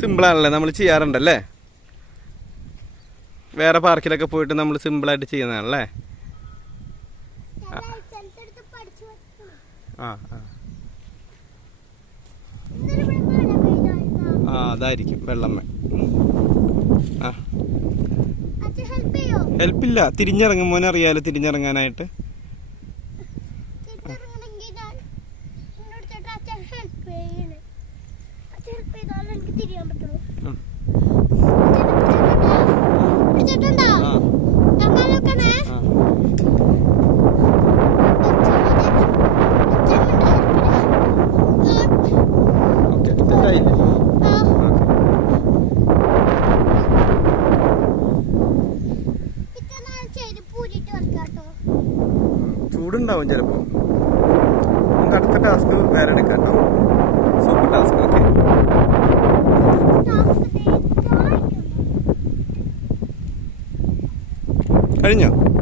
സിമ്പിളാണല്ലേ, നമ്മൾ ചെയ്യാറുണ്ടല്ലേ? വേറെ പാർക്കിലൊക്കെ പോയിട്ട് നമ്മൾ സിമ്പിളായിട്ട് ചെയ്യുന്നതാണല്ലേ? ആ ആ ആ അതായിരിക്കും വെള്ളം. ആ ഹെൽപ്പില്ല, തിരിഞ്ഞിറങ്ങുമ്പോനെ അറിയാലോ തിരിഞ്ഞിറങ്ങാനായിട്ട്. ചൂടുണ്ടാവും ചിലപ്പോ. നമുക്ക് അടുത്ത ടാസ്ക് വേറെ എടുക്കാം കേട്ടോ. Super task. ഓക്കെ, കഴിഞ്ഞോ?